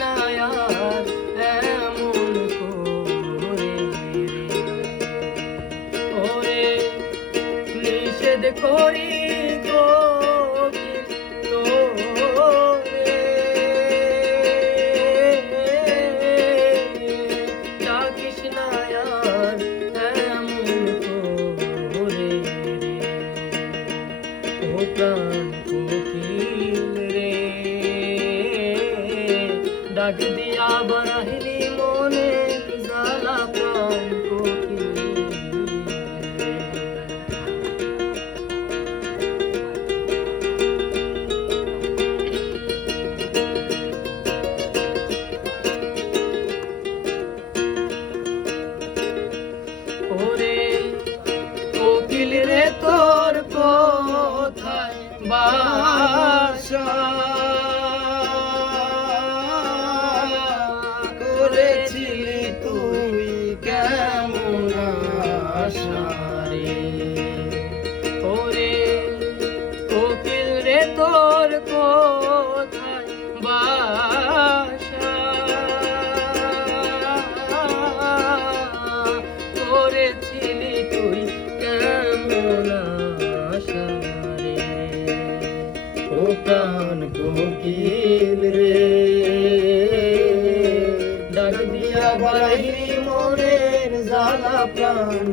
না আর এমন করে ওরে নিষেধ করি প্রাণ কোকিল রে ডাক দিয়া বাড়াইলি মনে জ্বালা প্রাণ কোকিল ওরে কোকিল রে তোর কোথায় বাসা করেছিলি তুই কেমন আশা রে ওরে কোকিল রে তোর কোথায় বাসা করেছিলি তুই কেমন আশা ও প্রাণ কোকিল রে ডাক দিয়া বাড়াইলি মনের জ্বালা প্রাণ